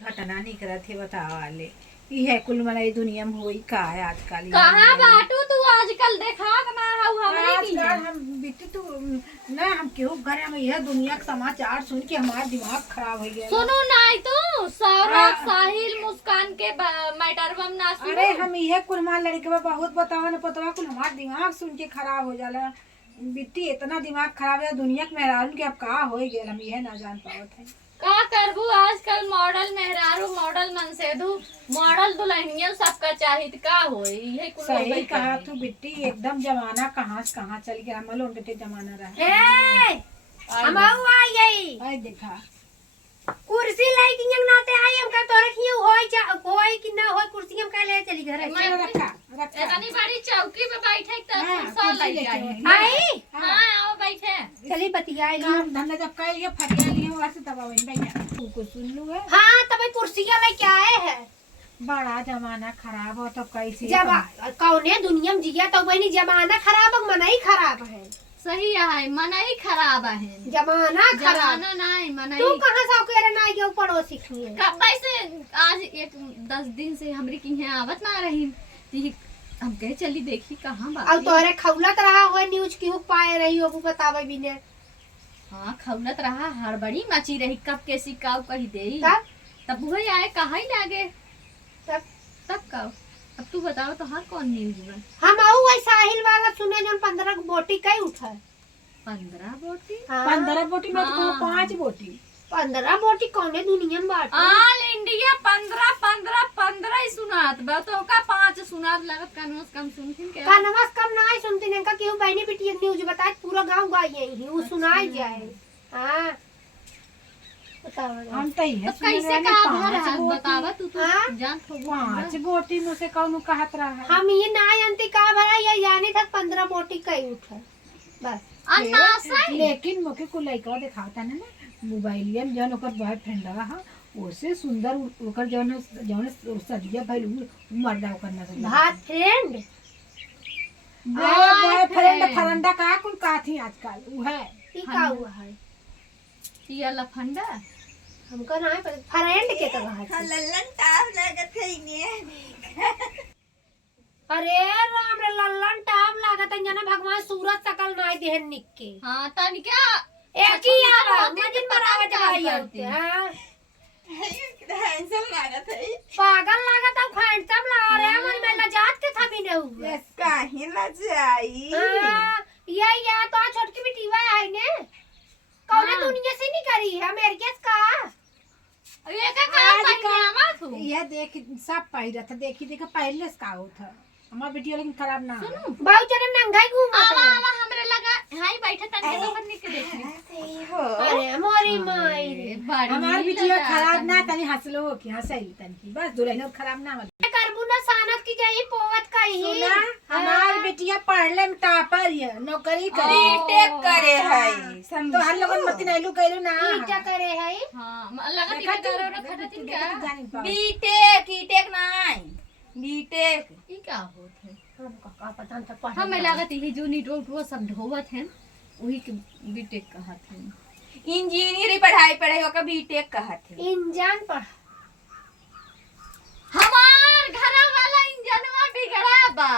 घटना नहीं करत थे बतावा ले ई है कुल मलाई दुनिया में होई का है आजकल कहां बाटू तू आजकल देखा ना हऊ हमरे की है। आजकल हम बेटी तू ना हम केहू घर में यह दुनिया के समाचार सुन के हमारा दिमाग खराब हो गया। सुनो नहीं तू सौरभ साहिल मुस्कान के मैटर बम ना सुनो। अरे हम यह कुल मार लड़के में बहुत बतावा ना पतवा कुल हमारा दिमाग सुन के खराब हो जाला। बिट्टी इतना दिमाग खराब है दुनिया के मेहरान के अब का हो गया हम यह ना जान पावत है। का करबू आजकल मॉडल मेहरारू मॉडल मनसेधु मॉडल दुल्हनिया सबका चाहिए का होई यही कुल सही कहा तू बिट्टी एकदम जमाना कहां से कहां चल गया हम लोग के जमाना रहा। ए हम आ गई आई देखा कुर्सी लाई कि यंग नाते आई हम का तोरे की होई कि ना होई कुर्सी हम का ले चली घर रखा रखा इतनी बड़ी चौकी पे बैठे त कुर्सी लग जाए। आई हां आओ बैठे चली बतियाई काम धंधा जब कर लिया फटिया लिए वैसे दबावें भैया तुमको सुन लू है। हां तब कुर्सियां लेके आए हैं। बड़ा जमाना खराब हो तो कैसे जब कौने दुनिया में जिया तो वही जमाना खराब है मनाई खराब है। सही है मनाई खराब है जमाना खराब जमाना नहीं मनाई। तू कहां से के ना गयो पड़ोसी की कब से आज एक 10 दिन से हमरी की है आवत ना रही ती हम कहे चली देखी कहां बात और तोरे खौलत रहा हो न्यूज की हुक पाए रही हो बतावे भी ने। हां खौलत रहा हड़बड़ी मची रही कब कैसी काव कही देई तब वही आए कहां ही लागे तब काव। अब तू बताओ तो हर कौन न्यूज में हम आऊ वही साहिल वाला सुने जोन 15 बोटी कई उठा 15 बोटी 15 बोटी में तो 5 बोटी 15 बोटी कौने दुनिया में बात ऑल इंडिया 15 15 15 ही सुनात बा तो का 5 सुनात लागत कानोस कम सुनथिन के कानवास कम ना है सुनती ने का केहू बहनी बेटी न्यूज बताए पूरा गांव गाई है वो सुनाई जाए। हां बताओ हम तो ही कैसे का भर है बतावा तू तो जान हो 5 बोटी में से कौन कहत रहा है। हम ये ना जानती का भरा या यानी तक 15 बोटी कई उठा बस अन्ना लेकिन मोके को लइका दिखाता ना मोबाइलिया में जौन ओकर बॉयफ्रेंड रहा ओसे सुंदर ओकर जौन सदिया भइल मर्दा ओकर नजर भात फ्रेंड बॉयफ्रेंड फरंडा का कुल काथी आजकल उ है ई का हुआ है ये लफंडा हमको ना है फ्रेंड के तो है लल्लन टाप लागत है इने। अरे राम रे लल्लन टाप लागत है जाने भगवान सूरज सकल नाई देहन निक के। हां तन क्या एक ही आवा मजिन बराबर जवाई होते हां हैंडसम लागत है पागल लागत है हैंडसम लगा रे मन में लजात के था भी नहीं हुआ काहे ना जाई या तो छोटकी बेटी वा है ने कौन दुनिया से नहीं करी है अमेरिका का ये का पहनावा तू ये देख सब पहिरा था देखी देखा पहले से का होता हमार वीडियो लेकिन खराब ना सुनो बहुत जने नंगाई घूमत आवा आवा हमरे लगा हाई बैठे तन के बाहर निकल देखी सही हो। अरे मोरी माई रे हमार वीडियो खराब ना तनी हंसलो हो कि हंसैली तनी बस दुल्हन खराब ना हो करबू ना सानत की जाई पोवत कही सुना हमार बेटिया पढ़ले में टॉपर है नौकरी करे बीटेक करे है तो हर लोगन मत नैलू कइलू ना क्या करे है हां लगा ती करो रो खटतिन का बीटेक ईटेक नहीं बीटेक ई का होत है हमको का पता था पढ़ हमें लागत ही जो नीटो सब ढोवत हैं वही के बीटेक कहत हैं इंजीनियरिंग पढ़ाई होकर बीटेक कहत है। इंजन पर हमार घर वाला इंजनवा बिगड़ा बा